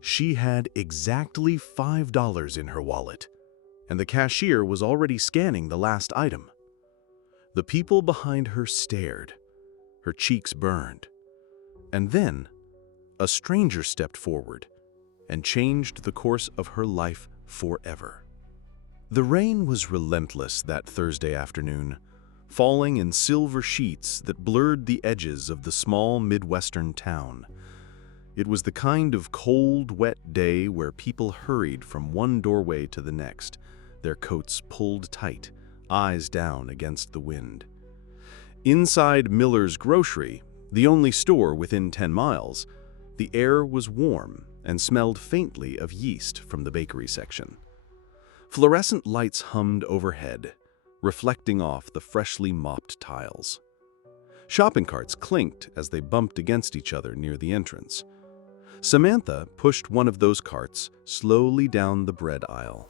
She had exactly $5 in her wallet, and the cashier was already scanning the last item. The people behind her stared. Her cheeks burned. And then, a stranger stepped forward and changed the course of her life forever. The rain was relentless that Thursday afternoon, falling in silver sheets that blurred the edges of the small Midwestern town. It was the kind of cold, wet day where people hurried from one doorway to the next, their coats pulled tight, eyes down against the wind. Inside Miller's Grocery, the only store within 10 miles, the air was warm and smelled faintly of yeast from the bakery section. Fluorescent lights hummed overhead, reflecting off the freshly mopped tiles. Shopping carts clinked as they bumped against each other near the entrance. Samantha pushed one of those carts slowly down the bread aisle.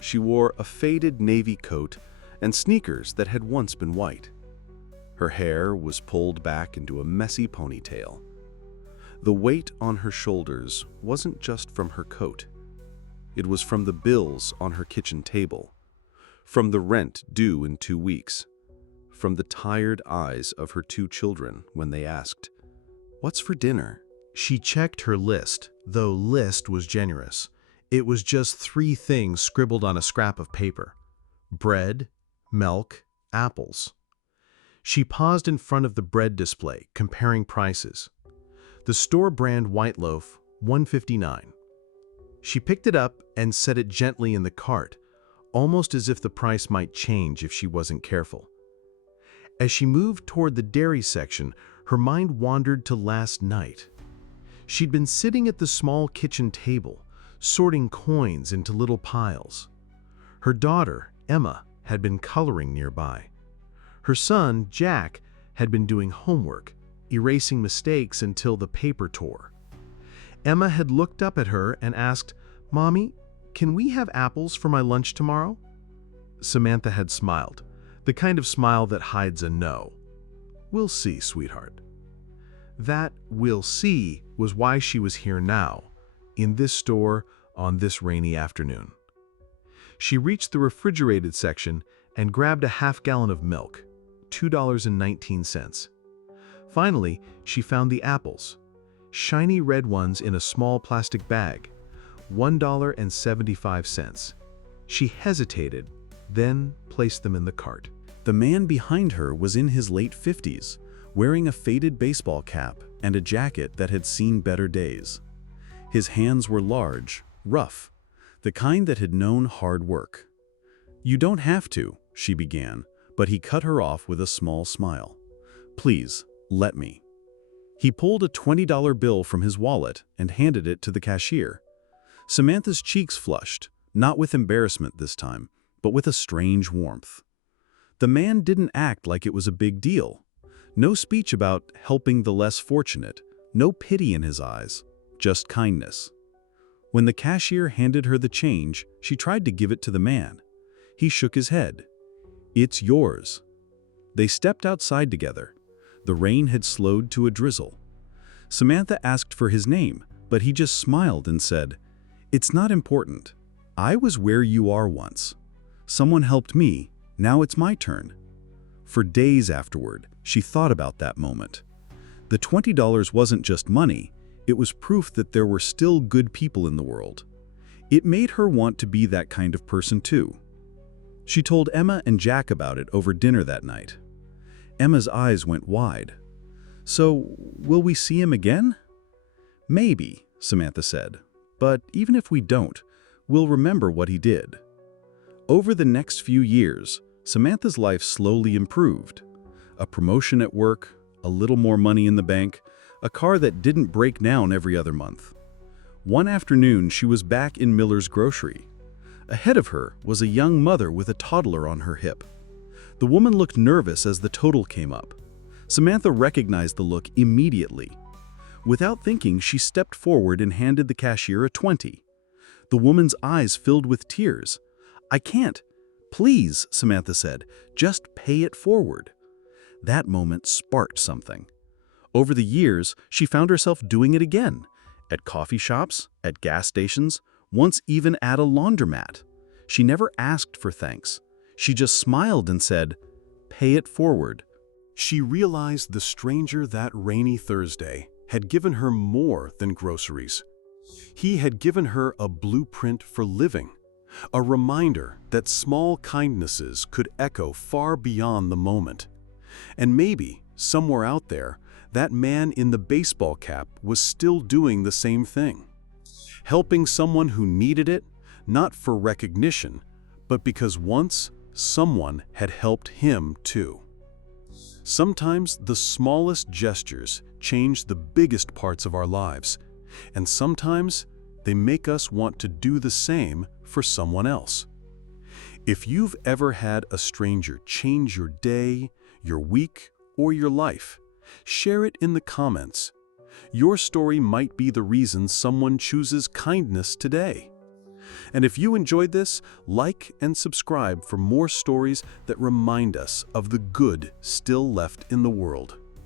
She wore a faded navy coat and sneakers that had once been white. Her hair was pulled back into a messy ponytail. The weight on her shoulders wasn't just from her coat. It was from the bills on her kitchen table, from the rent due in 2 weeks, from the tired eyes of her 2 children when they asked, "What's for dinner?" She checked her list, though list was generous. It was just 3 things scribbled on a scrap of paper: bread, milk, apples. She paused in front of the bread display, comparing prices. The store brand white loaf, $1.59. She picked it up and set it gently in the cart, almost as if the price might change if she wasn't careful. As she moved toward the dairy section, her mind wandered to last night. She'd been sitting at the small kitchen table, sorting coins into little piles. Her daughter, Emma, had been coloring nearby. Her son, Jack, had been doing homework, erasing mistakes until the paper tore. Emma had looked up at her and asked, "Mommy, can we have apples for my lunch tomorrow?" Samantha had smiled, the kind of smile that hides a no. "We'll see, sweetheart." That "we'll see" was why she was here now, in this store on this rainy afternoon. She reached the refrigerated section and grabbed a half-gallon of milk, $2.19. Finally, she found the apples, shiny red ones in a small plastic bag, $1.75. She hesitated, then placed them in the cart. The man behind her was in his late 50s, wearing a faded baseball cap and a jacket that had seen better days. His hands were large, rough, the kind that had known hard work. "You don't have to," she began, but he cut her off with a small smile. "Please, let me." He pulled a $20 bill from his wallet and handed it to the cashier. Samantha's cheeks flushed, not with embarrassment this time, but with a strange warmth. The man didn't act like it was a big deal. No speech about helping the less fortunate, no pity in his eyes, just kindness. When the cashier handed her the change, she tried to give it to the man. He shook his head. "It's yours." They stepped outside together. The rain had slowed to a drizzle. Samantha asked for his name, but he just smiled and said, "It's not important. I was where you are once. Someone helped me, now it's my turn." For days afterward, she thought about that moment. The $20 wasn't just money, it was proof that there were still good people in the world. It made her want to be that kind of person too. She told Emma and Jack about it over dinner that night. Emma's eyes went wide. "So, will we see him again?" "Maybe," Samantha said. "But even if we don't, we'll remember what he did." Over the next few years, Samantha's life slowly improved. A promotion at work, a little more money in the bank, a car that didn't break down every other month. One afternoon, she was back in Miller's Grocery. Ahead of her was a young mother with a toddler on her hip. The woman looked nervous as the total came up. Samantha recognized the look immediately. Without thinking, she stepped forward and handed the cashier a 20. The woman's eyes filled with tears. "I can't." "Please," Samantha said, "just pay it forward." That moment sparked something. Over the years, she found herself doing it again. At coffee shops, at gas stations, once even at a laundromat. She never asked for thanks. She just smiled and said, "Pay it forward." She realized the stranger that rainy Thursday had given her more than groceries. He had given her a blueprint for living, a reminder that small kindnesses could echo far beyond the moment. And maybe, somewhere out there, that man in the baseball cap was still doing the same thing. Helping someone who needed it, not for recognition, but because once someone had helped him too. Sometimes the smallest gestures change the biggest parts of our lives, and sometimes they make us want to do the same for someone else. If you've ever had a stranger change your day, your week, or your life, share it in the comments. Your story might be the reason someone chooses kindness today. And if you enjoyed this, like and subscribe for more stories that remind us of the good still left in the world.